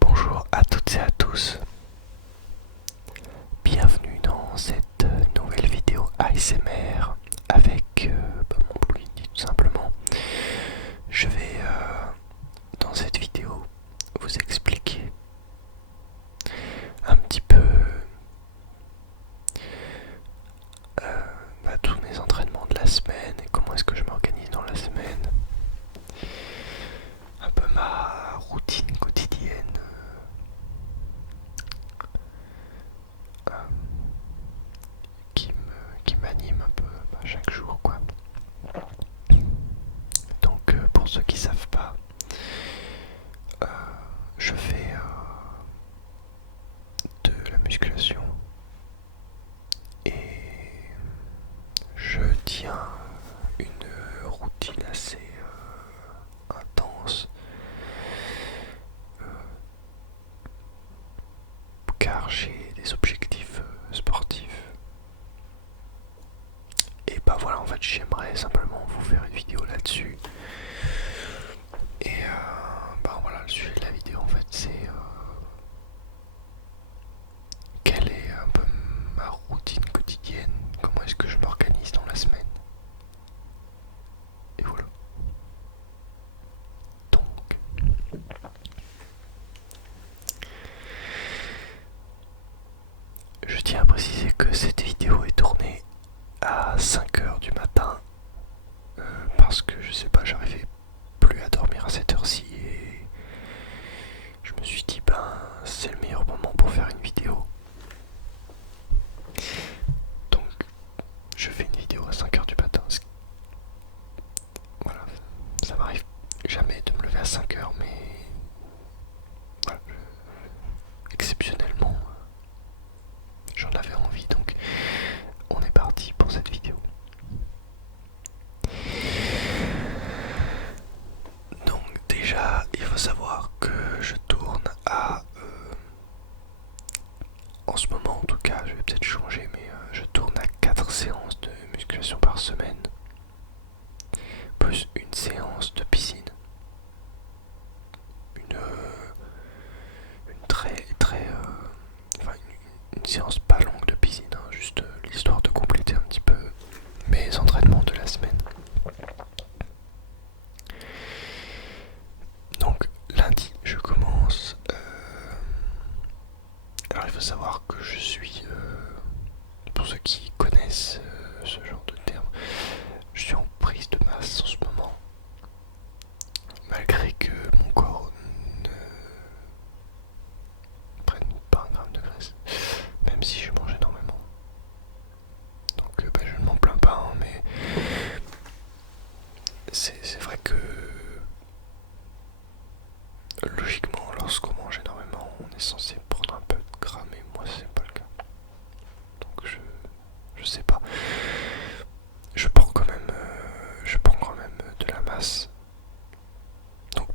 Bonjour à toutes et à tous, bienvenue dans cette nouvelle vidéo ASMR avec mon Blue Yeti tout simplement. Je vais dans cette vidéo vous expliquer un petit peu tous mes entraînements de la semaine et comment est-ce que je m'organise dans la semaine. Un peu ma routine quotidienne. Qui m'anime un peu chaque jour quoi. Donc pour ceux qui savent pas, je fais de la musculation et je tiens une routine assez intense car j'ai des objectifs sportifs. Et bah voilà, en fait j'aimerais simplement vous faire une vidéo là-dessus. Et bah voilà, le sujet de la vidéo en fait c'est quelle est un peu ma routine quotidienne, comment est-ce que je m'organise dans la semaine. Et voilà. Donc je tiens à préciser que cette vidéo est tournée à 5h du matin parce que je sais pas, j'arrivais plus à dormir à cette heure-ci et je me suis dit c'est le meilleur moment pour faire une vidéo. Donc je fais une vidéo à 5h du matin. Voilà, ça m'arrive jamais de me lever à 5h, mais voilà, exceptionnellement j'en avais envie, donc on est parti pour cette vidéo. Donc déjà il faut savoir que je tourne à en ce moment en tout cas, je vais peut-être changer, mais je tourne à 4 séances de musculation par semaine plus une séance de piscine, une très enfin une séance pas longue de piscine, hein, juste l'histoire de compléter un petit peu mes entraînements de la semaine. Donc lundi je commence. Alors il faut savoir que je suis, pour ceux qui connaissent ce genre de terme, je suis en prise de masse en ce moment. Malgré que mon corps ne prenne pas un gramme de graisse, même si je mange énormément. Donc je ne m'en plains pas, hein, mais c'est vrai que logiquement, lorsqu'on mange énormément, on est censé prendre un peu de gras, mais moi c'est pas le cas. Donc je sais pas. Je prends quand même de la masse. Donc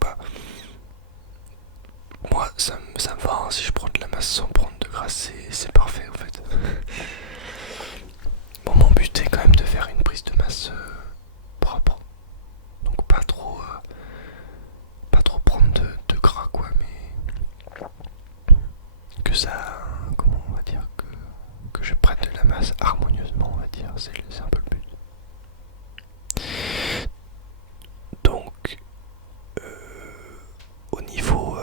moi ça me va, hein, si je prends de la masse sans prendre de gras, c'est parfait en fait. Bon, mon but est quand même de faire une prise de masse propre. Donc pas trop prendre de gras quoi, mais que ça, comment on va dire, que je prenne de la masse harmonieusement, on va dire, c'est un peu le but. Donc au niveau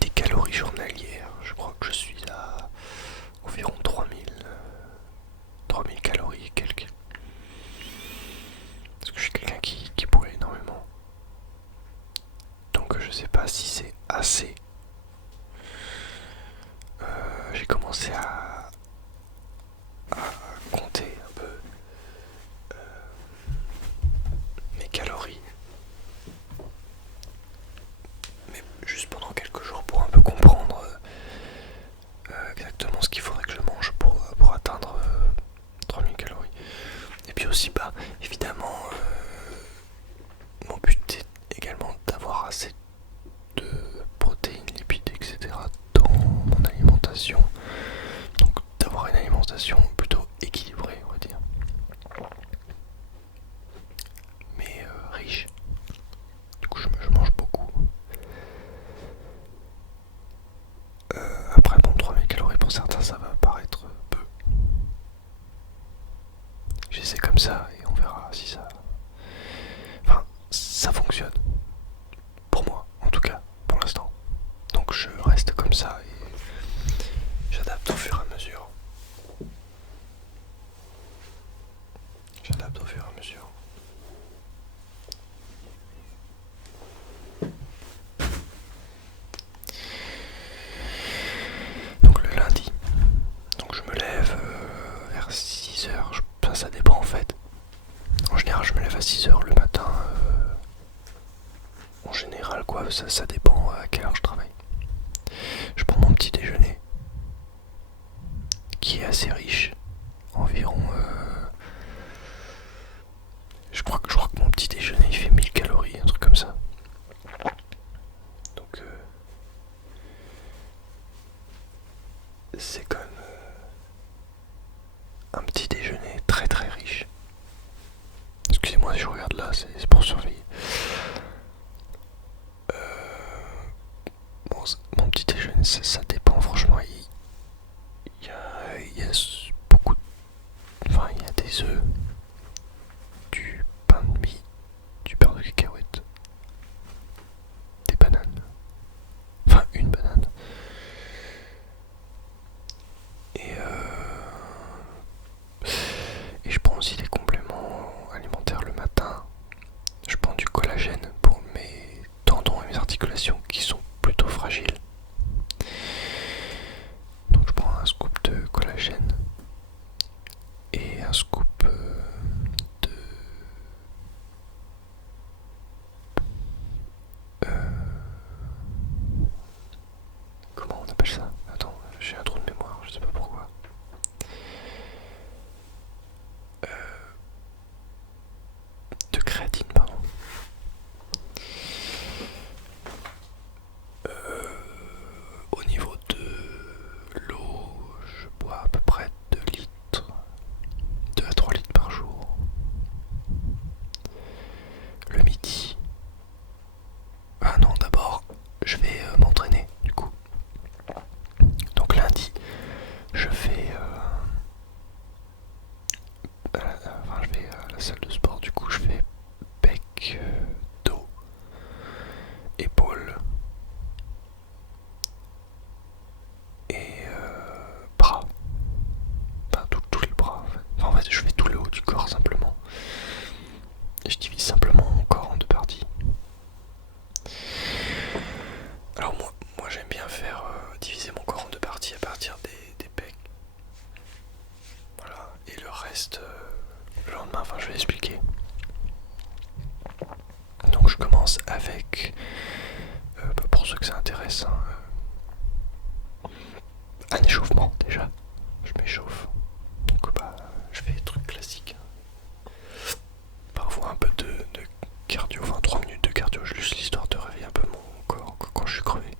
des calories journalières, je crois que je suis à environ 3000 calories et quelques. Parce que je suis quelqu'un qui boit énormément. Donc je sais pas si c'est assez. J'ai commencé à compter un peu mes calories. Mais juste pendant quelques jours pour un peu comprendre exactement ce qu'il faudrait que je mange pour atteindre 3000 calories. Et puis aussi évidemment mon but est également d'avoir assez de protéines quelle heure je travaille. Je prends mon petit déjeuner, qui est assez riche, environ... je crois que mon petit déjeuner il fait 1000 calories, un truc comme ça. Donc c'est quand même un petit déjeuner très très riche. Excusez-moi si je regarde là, c'est pour surveiller. Bon, mon petit déjeuner, ça dépend franchement. Il y a beaucoup de... Enfin, il y a des œufs, du pain de mie, du beurre de cacahuète, des bananes. Enfin, une banane. Et je prends aussi des compléments alimentaires le matin. Je prends du collagène pour mes tendons et mes articulations qui sont plutôt fragiles. Donc je prends un scoop de collagène et un scoop de... comment on appelle ça? Attends, j'ai un trou de mémoire, je sais pas pourquoi. De créatine, pardon. Au niveau de l'eau, je bois à peu près 2 litres, 2 à 3 litres par jour. Le midi. Ah non, d'abord, je vais m'entraîner, du coup. Donc lundi, je fais... enfin, je vais à la salle de sport, du coup, je fais bec, dos, épaules et bras. Enfin, tous les bras, en fait. Enfin, en fait, je fais tout le haut du corps, simplement. Je divise simplement mon corps en 2 parties. Alors moi j'aime bien faire diviser mon corps en 2 parties à partir des pecs. Voilà, et le reste le lendemain, enfin je vais expliquer. Donc je commence avec, pour ceux que ça intéresse, un échauffement déjà. Je m'échauffe. Donc je fais des trucs classiques. Parfois un peu de cardio, enfin 3 minutes de cardio, juste l'histoire de réveiller un peu mon corps quand je suis crevé.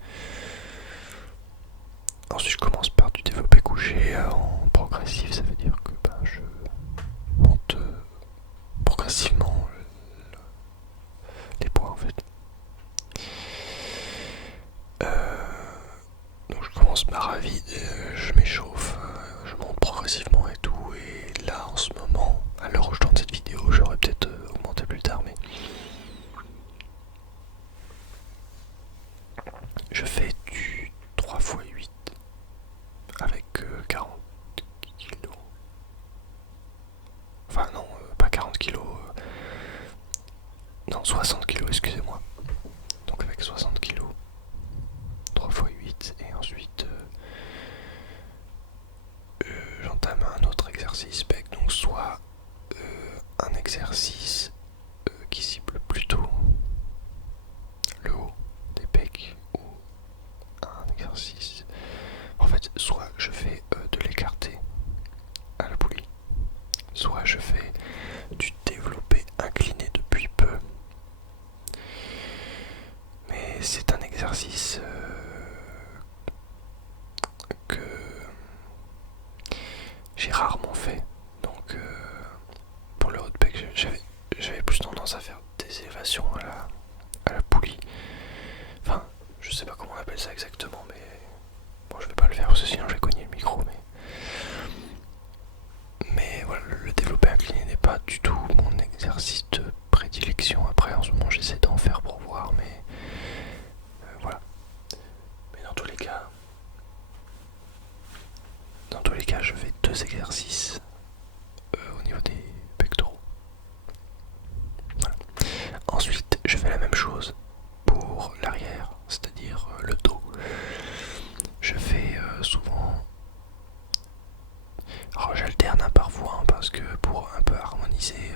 Ensuite je commence par du développé couché en progressif, ça veut dire que je monte progressivement les poids en fait. Donc je commence par vide, je m'échauffe, je monte progressivement et tout, et là en ce moment, à l'heure où je tourne cette vidéo, j'aurais peut-être augmenté plus tard, mais je fais du 3 x 8 avec 40 kilos. Enfin non, pas 40 kilos, non 60 kilos, excusez-moi. Donc avec 60 kilos, 3 x 8, et ensuite j'entame un autre exercice bec, donc soit un exercice qui cible plutôt le haut des pecs, ou un exercice, en fait, soit je fais de l'écarté à la poulie, soit je fais du développé incliné depuis peu, mais c'est un exercice que j'ai rarement fait. Donc pour le haut de pec, j'avais plus tendance à faire des élévations à la poulie. Enfin, je sais pas comment on appelle ça exactement, mais bon, je vais pas le faire parce que sinon je vais cogner le micro. Mais voilà, le développé incliné n'est pas du tout mon exercice de prédilection. Après, en ce moment, j'essaie d'en faire pour voir, mais voilà. Mais dans tous les cas, je fais 2 exercices au niveau des pectoraux. Voilà. Ensuite, je fais la même chose pour l'arrière, c'est-à-dire le dos. Je fais souvent... Alors j'alterne parfois, parce que pour un peu harmoniser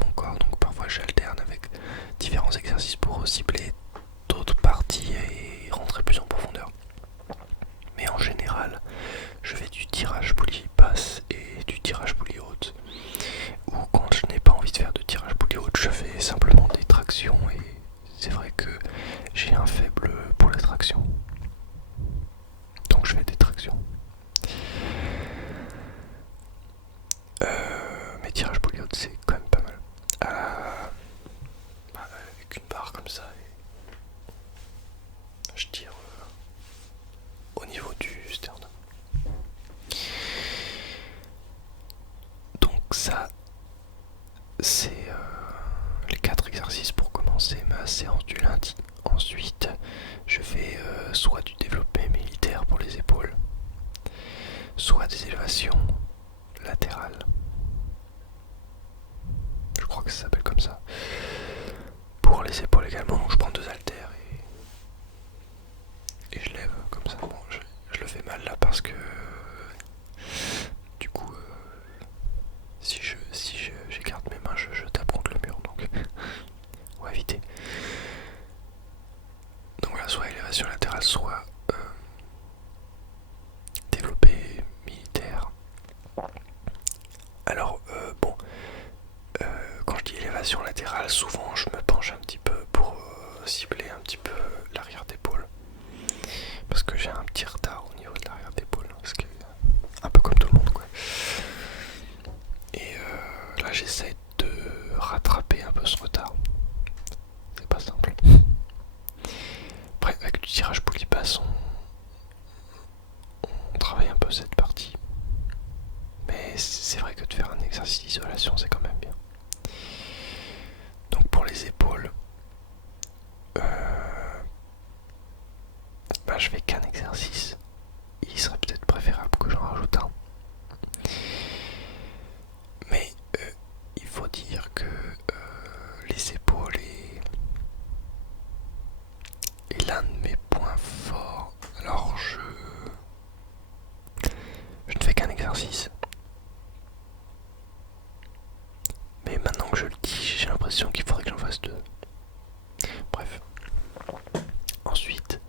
mon corps, donc parfois j'alterne avec différents exercices pour cibler d'autres parties j'ai un faible pour les tractions. Donc je fais des tractions. Mes tirages poulies hautes, c'est quand même pas mal. Avec une barre comme ça, je tire au niveau du sternum. Donc ça, c'est les 4 exercices pour commencer ma séance du lundi. Ensuite, je fais soit du développé militaire pour les épaules, soit des élévations latérales. Je crois que ça s'appelle comme ça. Pour les épaules également, je prends 2 haltères et je lève comme ça. Bon, je le fais mal là parce que du coup, si j'écarte mes mains, je tape contre le mur, donc on va éviter. Donc voilà, soit élévation latérale, soit développé militaire. Alors bon, quand je dis élévation latérale, souvent je me penche un petit peu pour cibler un petit peu l'arrière d'épaule. Parce que j'ai un petit retard au niveau de l'arrière d'épaule. Parce que, un peu comme tout le monde, quoi. Et là, j'essaie de rattraper un peu ce retard. C'est pas simple. Après, avec du tirage poulie basse, on travaille un peu cette partie. Mais c'est vrai que de faire un exercice d'isolation, c'est quand même bien. Donc pour les épaules, je fais qu'un exercice. Il serait peut-être préférable que j'en rajoute un. Mais il faut dire que les épaules est l'un de mes points forts. Alors je ne fais qu'un exercice. Mais maintenant que je le dis, j'ai l'impression qu'il faudrait que j'en fasse 2. Bref. Ensuite,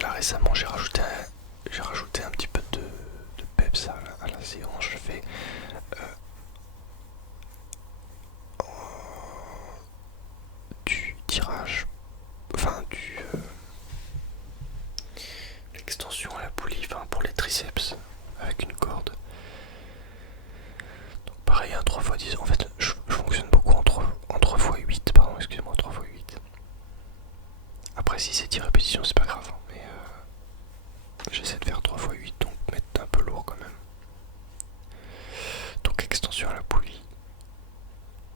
là récemment j'ai rajouté un petit peu de peps à la séance. Je fais du tirage, enfin l'extension à la poulie, enfin pour les triceps avec une corde. Donc pareil, un 3x10. En fait, je fonctionne beaucoup en 3x8, pardon, excusez-moi, 3x8. Après, si c'est 10 répétitions, c'est pas grave, hein, mais j'essaie de faire 3x8, donc mettre un peu lourd quand même. Donc extension à la poulie.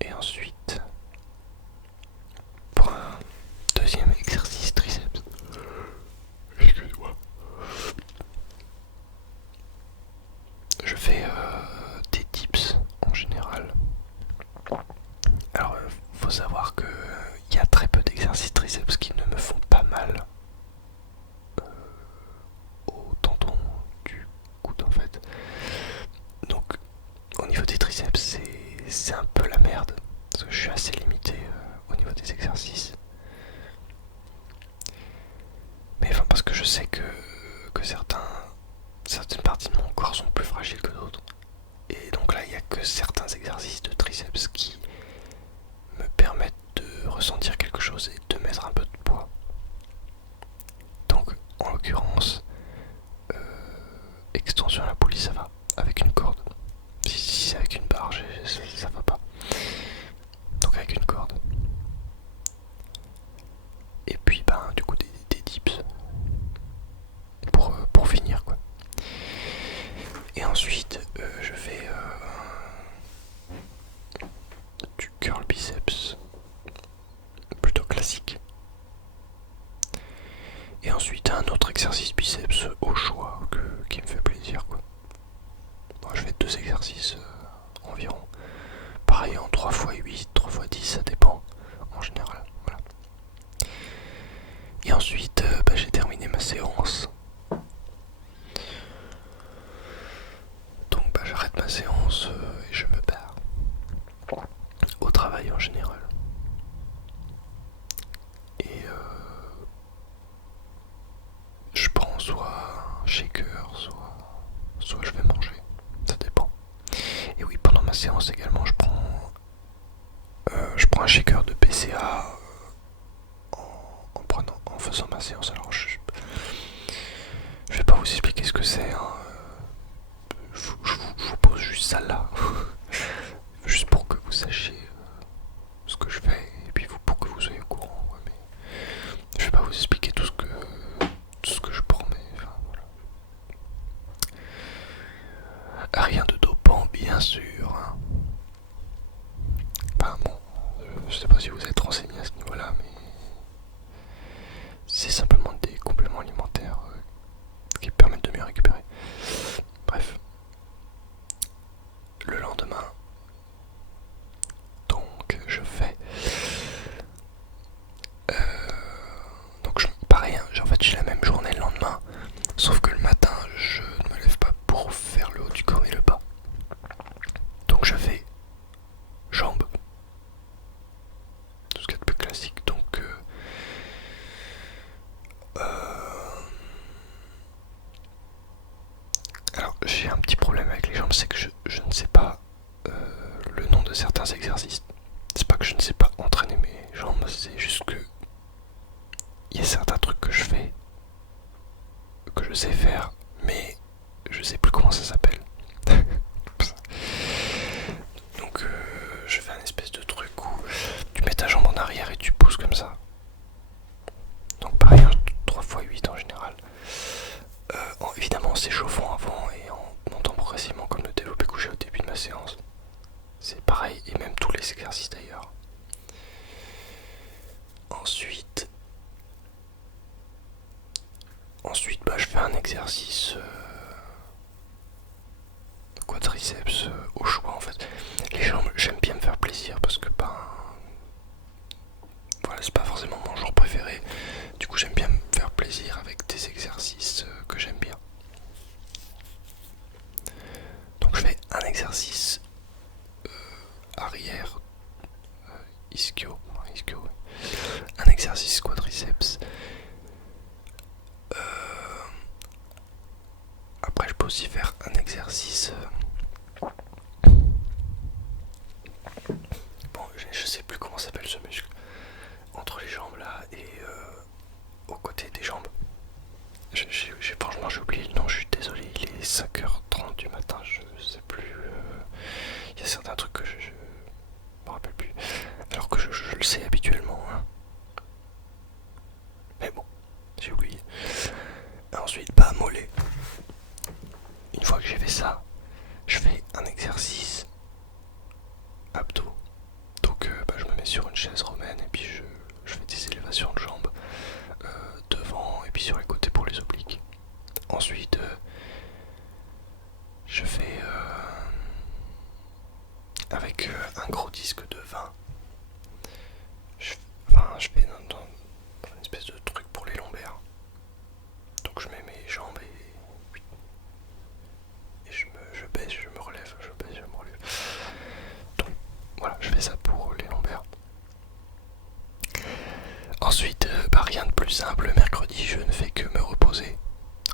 Et ensuite, pour un deuxième exercice triceps, excuse-moi, je fais des dips en général. Alors, faut savoir que il y a très peu d'exercices triceps qui ne me font pas mal au tendon du coude en fait. Donc, au niveau des triceps, c'est un peu la merde parce que je suis assez limité au niveau des exercices. Mais enfin, parce que je sais que certaines parties de mon corps sont plus fragiles que d'autres. Et donc là, il n'y a que certains exercices de triceps qui me permettent de ressentir quelque chose et de mettre un peu de poids. Donc, en l'occurrence, extension à la poulie, ça va, avec une corde. Si c'est avec une barre, ça va pas. Donc avec une corde. Et puis, du coup, des dips. Pour finir, quoi. Et ensuite, je fais du curl biceps. Plutôt classique. Et ensuite, un autre exercice biceps au choix qui me fait plaisir, quoi. Bon, je fais 2 exercices environ. Pareil en 3x8, 3x10, ça dépend en général. Voilà. Et ensuite, j'ai terminé ma séance. Donc j'arrête ma séance et je me barre. Au travail en général. Et je prends soit un shaker, soit je vais manger. Ça dépend. Et oui, pendant ma séance également, je prends un shaker de BCA la séance. Alors je vais pas vous expliquer ce que c'est, hein. Je vous pose juste ça là, juste pour que vous sachiez ce que je fais et puis pour que vous soyez au courant. Ouais, mais je vais pas vous expliquer tout ce que je prends, mais enfin, voilà. Rien de dopant, bien sûr, hein. Enfin bon, je sais pas si vous êtes renseigné à ce niveau-là, mais c'est simplement des compléments alimentaires qui permettent de mieux récupérer. Bref, le lendemain, donc je fais pareil, hein, en fait j'ai la même journée le lendemain, sauf que le matin je ne me lève pas pour faire le haut du corps et le bas. Donc je fais jambes, tout ce qu'il y a de plus classique. Donc alors j'ai un petit problème avec les jambes, c'est que je ne sais pas le nom de certains exercices. C'est pas que je ne sais pas entraîner mes jambes, c'est juste que il y a certains trucs que je fais, que je sais faire, mais je sais plus comment ça s'appelle. Donc je fais un espèce de truc où tu mets ta jambe en arrière et tu pousses comme ça. Donc pareil, 3 x 8 en général. Évidemment en s'échauffant avant et en montant progressivement comme le développé couché au début de ma séance. C'est pareil, et même tous les exercices d'ailleurs. Ensuite je fais un exercice quadriceps au choix en fait. Les jambes, j'aime bien me faire plaisir parce que voilà, c'est pas forcément mon jour préféré. Du coup j'aime bien me faire plaisir avec des exercices que j'aime bien. Donc je fais un exercice arrière, ischio, un exercice quadriceps. Après je peux aussi faire un exercice bon, je sais plus comment s'appelle ce muscle entre les jambes là et au côté des jambes. Franchement j'ai oublié le nom, je suis désolé, il est 5h30 du matin, je sais plus. Il y a certains trucs que je me rappelle plus, alors que je le sais habituellement, hein. Mais bon, j'ai oublié. Ensuite, mollet. Une fois que j'ai fait ça, je fais un exercice abdos. Donc je me mets sur une chaise romaine et puis je fais des élévations de jambes devant et puis sur les côtés pour les obliques. Ensuite, je fais avec un gros disque de vin. Je fais dans une espèce de truc pour les lombaires. Donc je mets mes jambes et je baisse, je me relève, je baisse, je me relève. Donc voilà, je fais ça pour les lombaires. Ensuite, rien de plus simple, mercredi je ne fais que me reposer.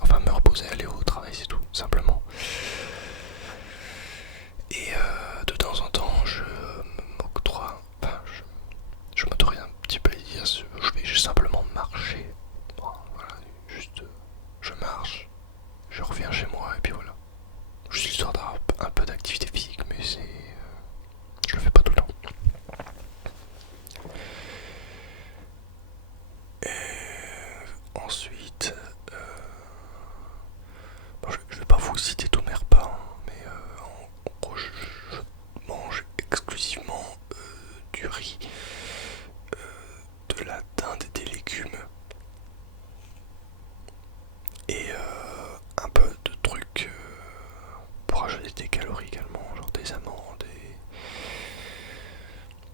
Enfin me reposer, aller au travail, c'est tout, simplement. Et de temps en temps je m'octroie, je m'autorise un petit plaisir, je vais juste simplement marcher. Bon, voilà, juste je marche, je reviens chez moi et puis voilà. Juste histoire d'avoir un peu d'activité physique, mais je le fais pas tout le temps. Ensuite, je vais pas vous citer tous mes repas, hein, mais en gros je mange exclusivement du riz, de la dinde et des légumes et un peu de trucs pour rajouter des calories également, genre des amandes et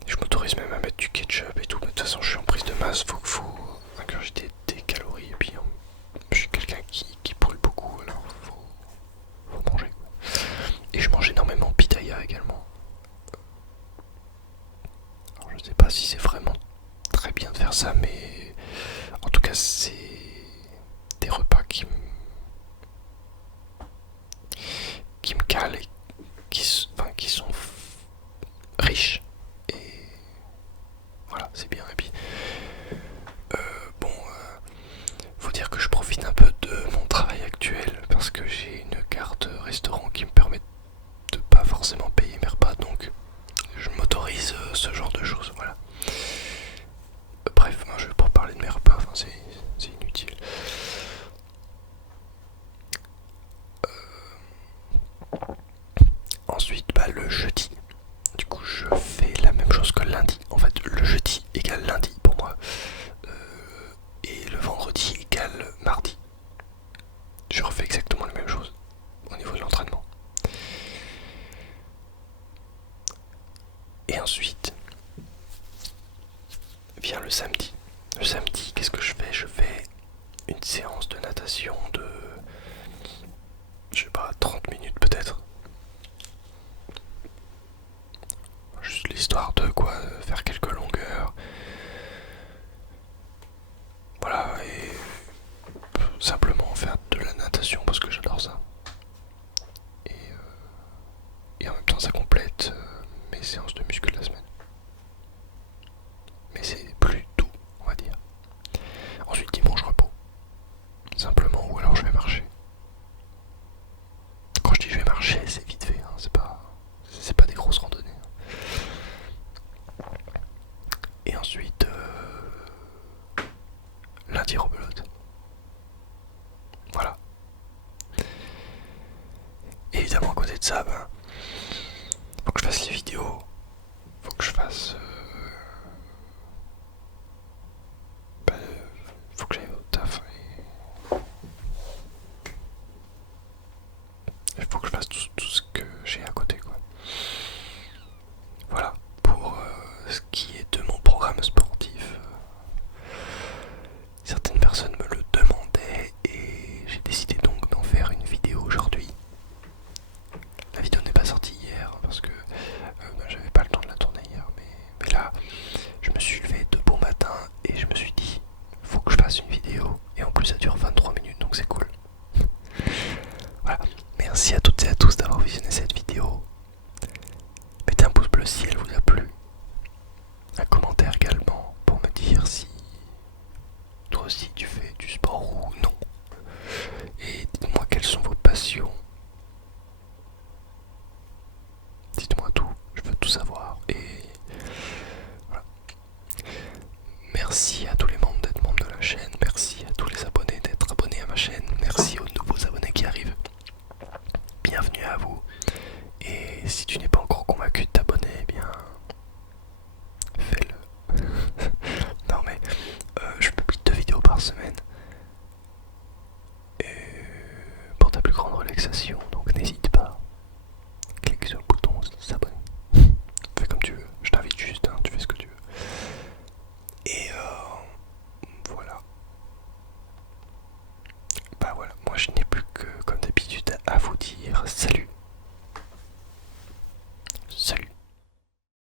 je m'autorise même à mettre du ketchup et tout, mais de toute façon je suis en prise de masse, faut ingurgiter des calories et puis je suis quelqu'un qui brûle beaucoup, alors faut manger quoi. Et je mange énormément pitaya également. Alors je sais pas si c'est vraiment très bien de faire ça, mais en tout cas c'est des repas qui me calent et qui sont riches et voilà, c'est bien. Et puis bon enfin c'est inutile. Ensuite, le jeudi, du coup je fais la même chose que le lundi. En fait, le jeudi égale lundi pour moi. Et le vendredi égale mardi. Je refais exactement la même chose au niveau de l'entraînement. Et ensuite vient le samedi. Le samedi, qu'est-ce que je fais? Je fais une séance de natation de, je sais pas, 30 minutes peut-être. Juste l'histoire de quoi, faire quelques longueurs. Voilà, et simplement faire de la natation parce que j'adore ça. Et en même temps ça complète mes séances de muscu de la semaine. Mais c'est plus doux, on va dire. Ensuite dimanche repos. Simplement, ou alors je vais marcher. Quand je dis je vais marcher, c'est vite fait, hein, c'est pas des grosses randonnées. Et ensuite, lundi rebelote. Voilà. Et évidemment, à côté de ça, faut que je fasse les vidéos, faut que je fasse. Faut que j'aille au taf. Il faut que je fasse tout ce que j'ai à côté, quoi. Voilà, pour ce qui est de mon programme sportif. Certaines personnes me le demandaient et j'ai décidé donc d'en faire une vidéo aujourd'hui. La vidéo n'est pas sortie hier parce que j'avais pas le temps de la tourner hier, mais là je me suis levé de bon matin et je me suis dit faut que je fasse une vidéo, et en plus ça dure 23 minutes donc c'est cool. Voilà, merci à toutes et à tous d'avoir visionné cette vidéo. Mettez un pouce bleu si elle vous a plu, un commentaire également pour me dire si toi aussi tu fais du sport ou non, et dites-moi quelles sont vos passions. Dites-moi tout, je veux tout savoir. Et voilà. Merci à tous les membres d'être membres de la chaîne, merci à tous les abonnés d'être abonnés à ma chaîne, merci aux nouveaux abonnés qui arrivent. Bienvenue à vous. Et si tu n'es pas encore convaincu de t'abonner, eh bien fais-le. Non mais je publie 2 vidéos par semaine. Et pour ta plus grande relaxation,